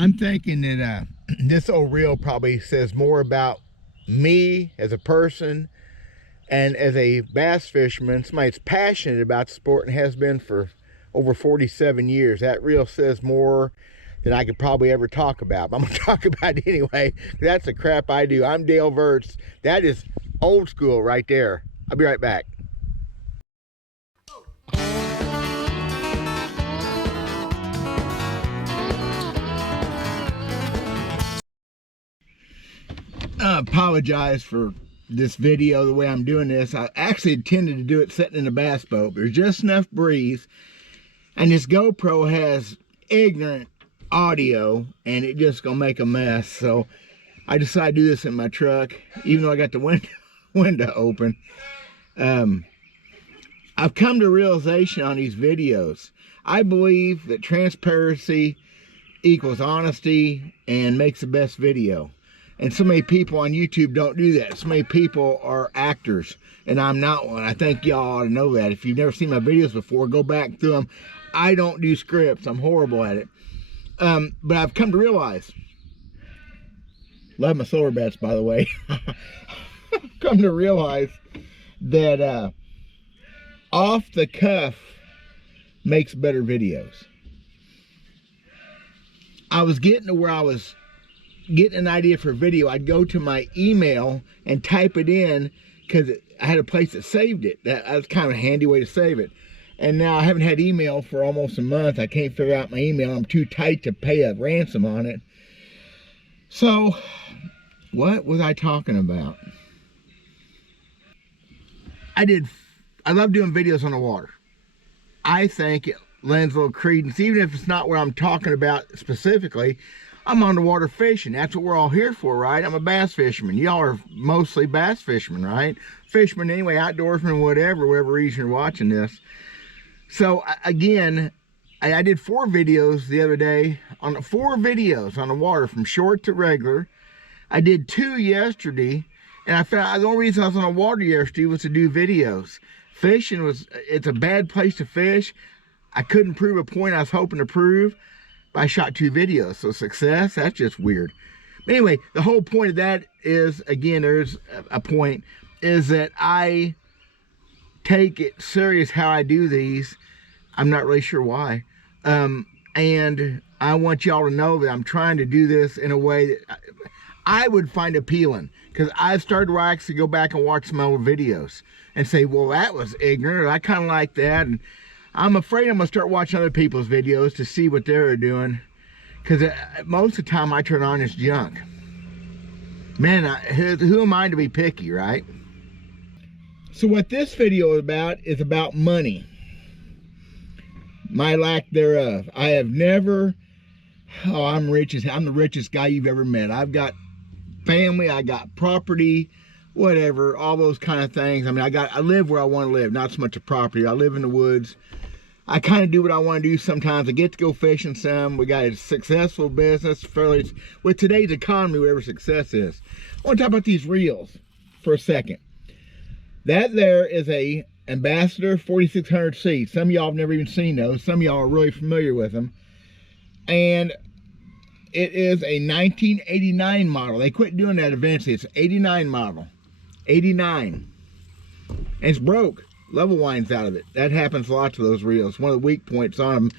I'm thinking that this old reel probably says more about me as a person and as a bass fisherman, somebody that's passionate about the sport and has been for over 47 years. That reel says more than I could probably ever talk about. But I'm going to talk about it anyway. That's the crap I do. I'm Dale Verts. That is old school right there. I'll be right back. I apologize for this video, the way I'm doing this. I actually intended to do it sitting in a bass boat. There's just enough breeze, and this GoPro has ignorant audio, and it just gonna make a mess. So I decided to do this in my truck, even though I got the window open. I've come to a realization on these videos. I believe that transparency equals honesty and makes the best video. And so many people on YouTube don't do that. So many people are actors, and I'm not one. I think y'all ought to know that. If you've never seen my videos before, go back through them. I don't do scripts. I'm horrible at it. But I've come to realize, love my solar bats, by the way. Come to realize that off the cuff makes better videos. I was getting to where I was getting an idea for a video. I'd go to my email and type it in because I had a place that saved it. That was kind of a handy way to save it. And now I haven't had email for almost a month. I can't figure out my email. I'm too tight to pay a ransom on it. So, what was I talking about? I love doing videos on the water. I think it lends a little credence, even if it's not what I'm talking about specifically. I'm on the water fishing. That's what we're all here for, right? I'm a bass fisherman. Y'all are mostly bass fishermen, right? Fishermen anyway, outdoorsmen, whatever reason you're watching this. So again, I did 4 videos the other day, on 4 videos on the water from short to regular. I did 2 yesterday, and I found the only reason I was on the water yesterday was to do videos. Fishing it's a bad place to fish. I couldn't prove a point I was hoping to prove. I shot 2 videos, so success, that's just weird. But anyway, the whole point of that is, again, there's a point, is that I take it serious how I do these. I'm not really sure why. And I want y'all to know that I'm trying to do this in a way that I would find appealing. Because I've started to actually go back and watch some old videos and say, well, that was ignorant. I kind of like that. And I'm afraid I'm going to start watching other people's videos to see what they're doing. Because most of the time I turn on this junk. Man, who am I to be picky, right? So what this video is about money. My lack thereof. I have never, I'm the richest guy you've ever met. I've got family, I got property, whatever, all those kind of things. I mean, I live where I want to live, not so much a property. I live in the woods. I kind of do what I want to do sometimes. I get to go fishing some. We got a successful business, fairly, with today's economy, whatever success is. I want to talk about these reels for a second. That there is a Ambassador 4600C. Some of y'all have never even seen those. Some of y'all are really familiar with them. And it is a 1989 model. They quit doing that eventually. It's an 89 model. 89. And it's broke. Level winds out of it. That happens lots of those reels. One of the weak points on them.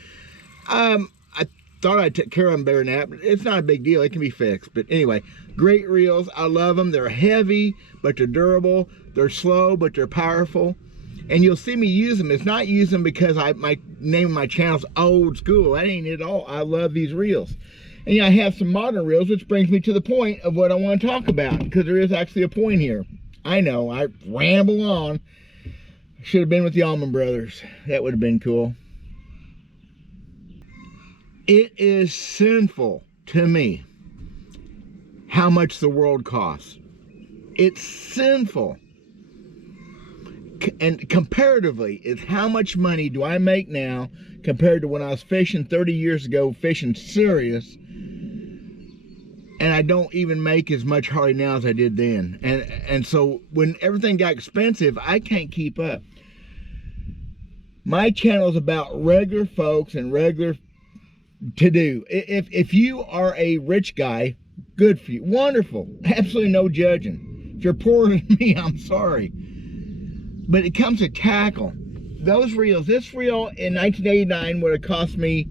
I thought I'd take care of them better than that, but it's not a big deal. It can be fixed. But anyway, great reels. I love them. They're heavy, but they're durable. They're slow, but they're powerful. And you'll see me use them. It's not use them because my name of my channel is Old School. That ain't it at all. I love these reels. And yeah, I have some modern reels, which brings me to the point of what I want to talk about, because there is actually a point here. I know, I ramble on. Should have been with the Allman Brothers. That would have been cool. It is sinful to me how much the world costs. It's sinful. And comparatively, is how much money do I make now compared to when I was fishing 30 years ago, fishing serious, and I don't even make as much hardly now as I did then. And so when everything got expensive, I can't keep up. My channel is about regular folks and regular to do. If you are a rich guy, good for you. Wonderful. Absolutely no judging. If you're poorer than me, I'm sorry. But it comes to tackle. Those reels, this reel in 1989 would have cost me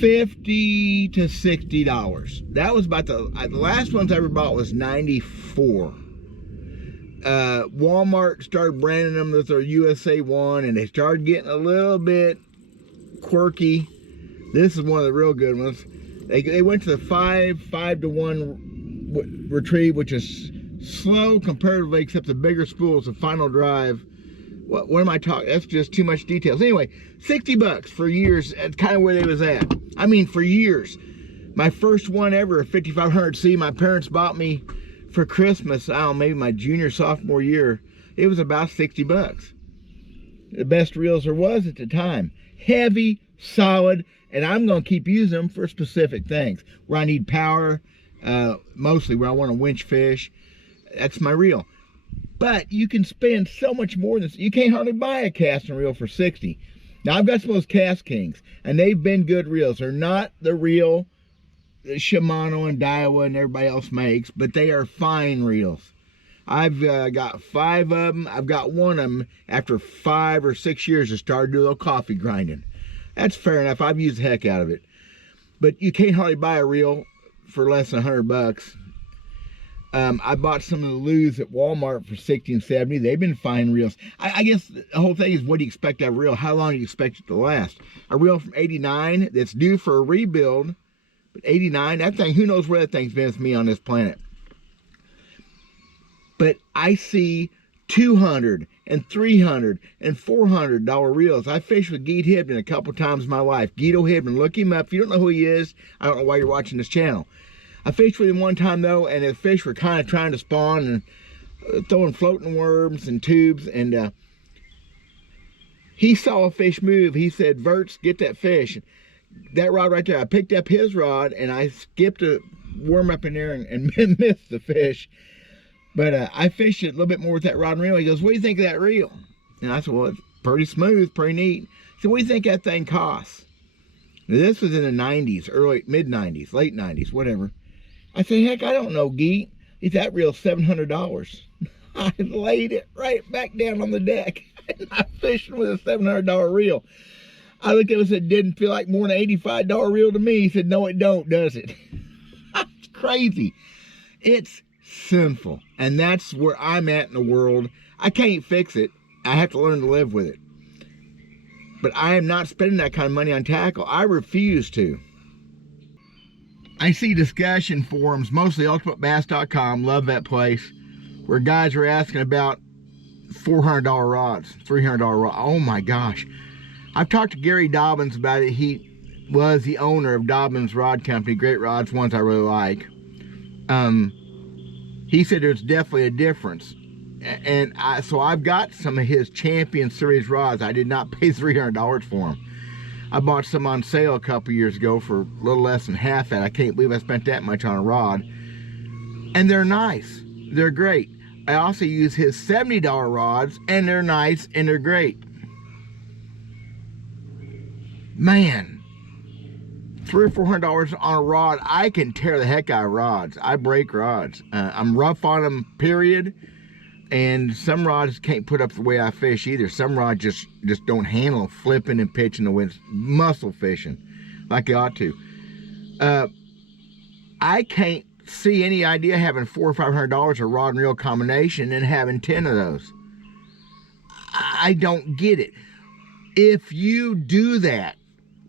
$50 to $60. That was about the last ones I ever bought was 94. Walmart started branding them as their USA 1, and they started getting a little bit quirky. This is one of the real good ones. They went to the 5 to 1 retrieve, which is slow comparatively, except the bigger spools, the final drive. What am I talking? That's just too much details. Anyway, $60 for years. That's kind of where they was at. I mean, for years. My first one ever, a 5500C, my parents bought me for Christmas, I don't know, maybe my junior, sophomore year. It was about $60. The best reels there was at the time. Heavy, solid, and I'm going to keep using them for specific things. Where I need power, mostly where I want to winch fish. That's my reel. But you can spend so much more than, you can't hardly buy a casting reel for $60. Now I've got some of those Cast Kings, and they've been good reels. They're not the reel Shimano and Daiwa and everybody else makes, but they are fine reels. I've got 5 of them. I've got one of them after 5 or 6 years to start doing a little coffee grinding. That's fair enough. I've used the heck out of it. But you can't hardly buy a reel for less than $100. I bought some of the Lew's at Walmart for $60 and $70. They've been fine reels. I guess the whole thing is, what do you expect out of a reel? How long do you expect it to last? A reel from '89 that's due for a rebuild, but '89, that thing, who knows where that thing's been with me on this planet. But I see $200 and $300 and $400 reels. I fished with Geet Hibden a couple times in my life. Guido Hibden, look him up. If you don't know who he is, I don't know why you're watching this channel. I fished with him one time though, and the fish were kind of trying to spawn and throwing floating worms and tubes, and he saw a fish move. He said, "Verts, get that fish." That rod right there, I picked up his rod and I skipped a worm up in there and missed the fish. But I fished it a little bit more with that rod and reel. He goes, "What do you think of that reel?" And I said, "Well, it's pretty smooth, pretty neat." He said, "What do you think that thing costs?" Now, this was in the 90s, early, mid-90s, late 90s, whatever. I said, "Heck, I don't know, Geet." He said, "That reel's $700. I laid it right back down on the deck. And I fished with a $700 reel. I looked at him and said, "Didn't feel like more than an $85 reel to me." He said, "No, it don't, does it?" It's crazy. It's sinful. And that's where I'm at in the world. I can't fix it. I have to learn to live with it. But I am not spending that kind of money on tackle. I refuse to. I see discussion forums, mostly ultimatebass.com, love that place, where guys are asking about $400 rods, $300 rods. Oh my gosh. I've talked to Gary Dobbins about it. He was the owner of Dobbins Rod Company, great rods, ones I really like. He said there's definitely a difference. And so I've got some of his Champion Series rods. I did not pay $300 for them. I bought some on sale a couple years ago for a little less than half that. I can't believe I spent that much on a rod. And they're nice. They're great. I also use his $70 rods, and they're nice, and they're great. Man, $300 or $400 on a rod, I can tear the heck out of rods. I break rods. I'm rough on them, period. And some rods can't put up the way I fish either. Some rods just don't handle flipping and pitching the wind, muscle fishing like they ought to. I can't see any idea having $400 or $500 a rod and reel combination and having 10 of those. I don't get it. If you do that,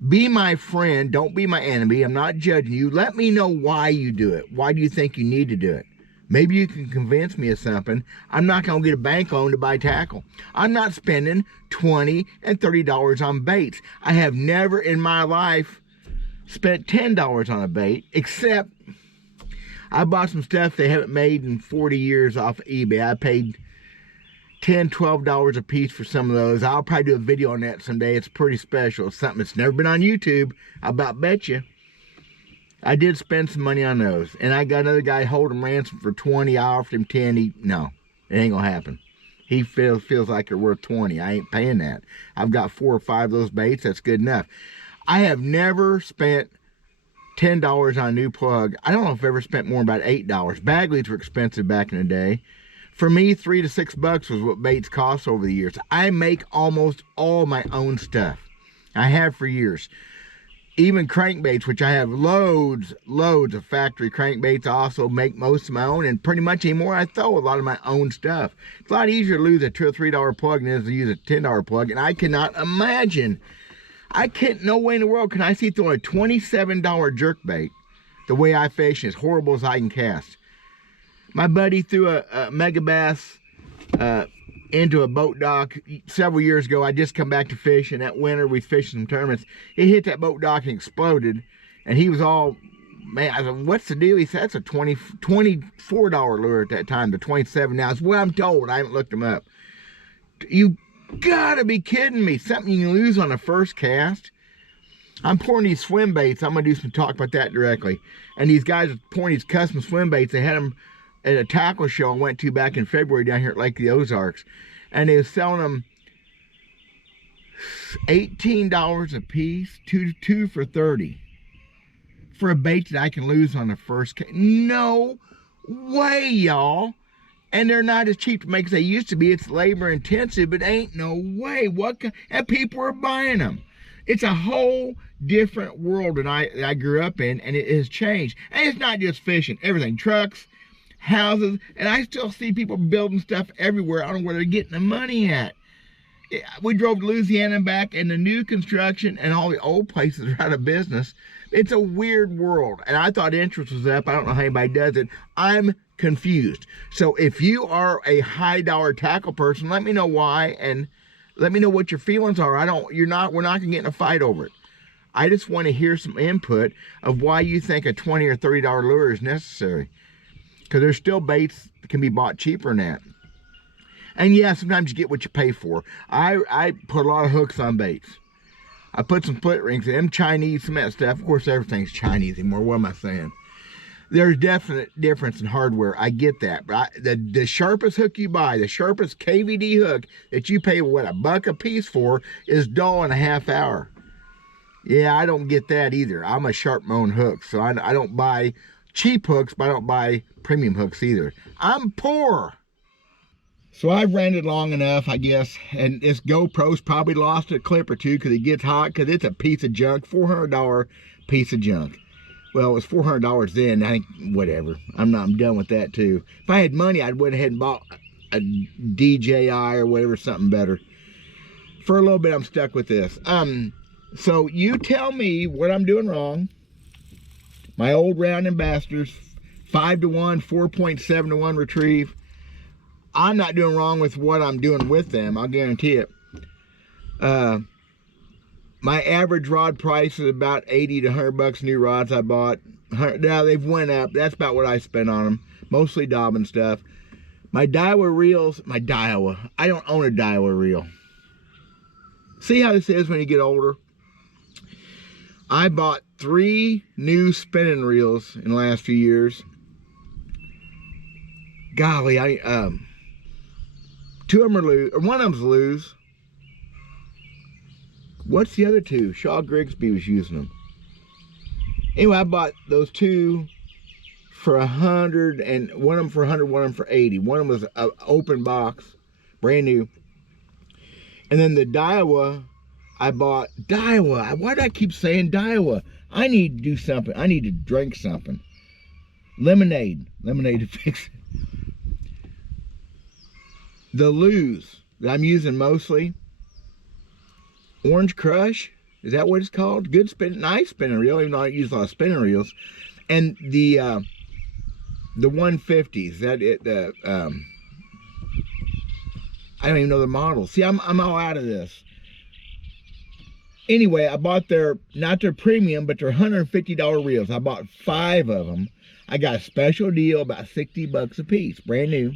be my friend, don't be my enemy. I'm not judging you. Let me know why you do it. Why do you think you need to do it? Maybe you can convince me of something. I'm not going to get a bank loan to buy tackle. I'm not spending $20 and $30 on baits. I have never in my life spent $10 on a bait, except I bought some stuff they haven't made in 40 years off of eBay. I paid $10, $12 a piece for some of those. I'll probably do a video on that someday. It's pretty special. It's something that's never been on YouTube. I about bet you. I did spend some money on those. And I got another guy holding ransom for 20. I offered him 10. No, it ain't gonna happen. He feels like they're worth 20. I ain't paying that. I've got 4 or 5 of those baits. That's good enough. I have never spent $10 on a new plug. I don't know if I've ever spent more than about $8. Bagley's were expensive back in the day. For me, $3 to $6 was what baits cost over the years. I make almost all my own stuff. I have for years. Even crankbaits, which I have loads of factory crankbaits. I also make most of my own, and pretty much anymore I throw a lot of my own stuff. It's a lot easier to lose a $2 or $3 plug than it is to use a $10 plug, and I cannot imagine. No way in the world can I see throwing a $27 jerkbait the way I fish, as horrible as I can cast. My buddy threw a mega bass into a boat dock several years ago. I just come back to fish, and that winter we fished some tournaments. It hit that boat dock and exploded, and he was all, man, I said, what's the deal? He said, that's a $24 lure at that time, the 27 now. It's what I'm told. I haven't looked them up. You gotta be kidding me. Something you can lose on the first cast. I'm pouring these swim baits. I'm gonna do some talk about that directly. And these guys are pouring these custom swim baits. They had them at a tackle show I went to back in February down here at Lake of the Ozarks, and they were selling them $18 a piece, two for $30 for a bait that I can lose on the first cast. No way, y'all. And they're not as cheap to make as they used to be. It's labor intensive, but ain't no way. And people are buying them. It's a whole different world than I grew up in, and it has changed. And it's not just fishing, everything, trucks, houses, and I still see people building stuff everywhere. I don't know where they're getting the money at. We drove to Louisiana and back, and the new construction and all the old places are out of business. It's a weird world, and I thought interest was up. I don't know how anybody does it. I'm confused. So if you are a high dollar tackle person, let me know why, and let me know what your feelings are. We're not gonna get in a fight over it. I just want to hear some input of why you think a $20 or $30 lure is necessary. Because there's still baits that can be bought cheaper than that. And yeah, sometimes you get what you pay for. I put a lot of hooks on baits. I put some split rings in them, Chinese, some of that stuff. Of course, everything's Chinese anymore. What am I saying? There's definite difference in hardware. I get that. But the sharpest hook you buy, the sharpest KVD hook that you pay, what, $1 a piece for, is dull in a half hour. Yeah, I don't get that either. I'm a sharp my own hook, so I don't buy cheap hooks, but I don't buy premium hooks either. I'm poor. So I've ranted long enough, I guess, and this GoPro's probably lost a clip or two because it gets hot, because it's a piece of junk, $400 piece of junk. Well, it was $400 then. I think, whatever. I'm done with that too. If I had money, I'd went ahead and bought a DJI or whatever, something better. For a little bit, I'm stuck with this. So you tell me what I'm doing wrong. My old round ambassadors, 5-to-1, 4.7-to-1 retrieve. I'm not doing wrong with what I'm doing with them, I'll guarantee it. My average rod price is about 80 to 100 bucks. New rods I bought. Now they've went up. That's about what I spent on them. Mostly Dobbin stuff. My Daiwa reels, I don't own a Daiwa reel. See how this is when you get older? I bought 3 new spinning reels in the last few years. Golly, 2 of them are loose, or one of them's loose. What's the other 2? Shaw Grigsby was using them. Anyway, I bought those 2 for 100, and one of them for 100, one of them for 80. One of them was an open box, brand new. And then the Daiwa, I bought Daiwa. Why do I keep saying Daiwa? I need to do something. I need to drink something. Lemonade to fix it. The Lose that I'm using mostly, Orange Crush, is that what it's called? Good spin, nice spinning reel, even though I use a lot of spinning reels. And the 150s, that it I don't even know the model. See, I'm all out of this. Anyway, I bought not their premium, but their $150 reels. I bought 5 of them. I got a special deal, about 60 bucks a piece, brand new.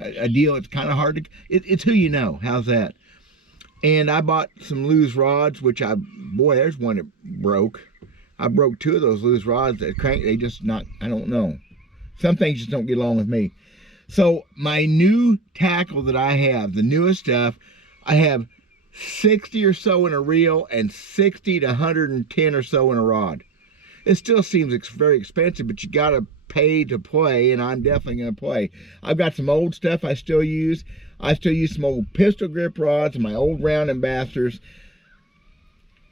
A deal it's kind of hard to, it's who you know. How's that? And I bought some loose rods, which boy, there's one that broke. I broke 2 of those loose rods that crank, they just not, I don't know. Some things just don't get along with me. So my new tackle that I have, the newest stuff, I have 60 or so in a reel and 60 to 110 or so in a rod. It still seems very expensive, but you gotta pay to play, and I'm definitely gonna play. I've got some old stuff I still use. I still use some old pistol grip rods and my old round ambassadors,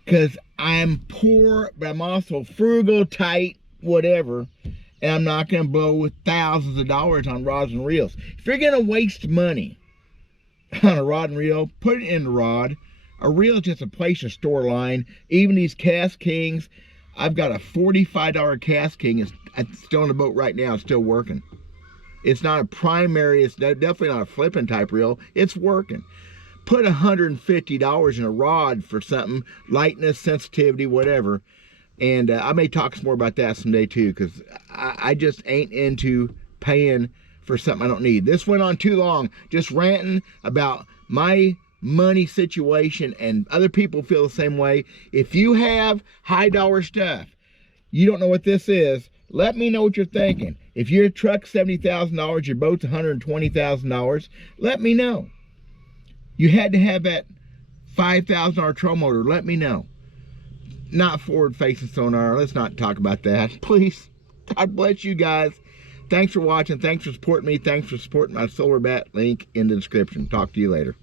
because I'm poor, but I'm also frugal, tight, whatever, and I'm not gonna blow with thousands of dollars on rods and reels. If you're gonna waste money on a rod and reel, put it in the rod. A reel is just a place to store line. Even these Cast Kings, I've got a $45 Cast King. It's still on the boat right now. It's still working. It's not a primary. It's definitely not a flipping type reel. It's working. Put $150 in a rod for something, lightness, sensitivity, whatever. And I may talk some more about that someday too, because I just ain't into paying for something I don't need. This went on too long, just ranting about my money situation, and other people feel the same way. If you have high dollar stuff, you don't know what this is, let me know what you're thinking. If your truck's $70,000, your boat's $120,000, let me know. You had to have that $5,000 troll motor, let me know. Not forward facing sonar, let's not talk about that, please. God bless you guys. Thanks for watching. Thanks for supporting me. Thanks for supporting my solar bat link in the description. Talk to you later.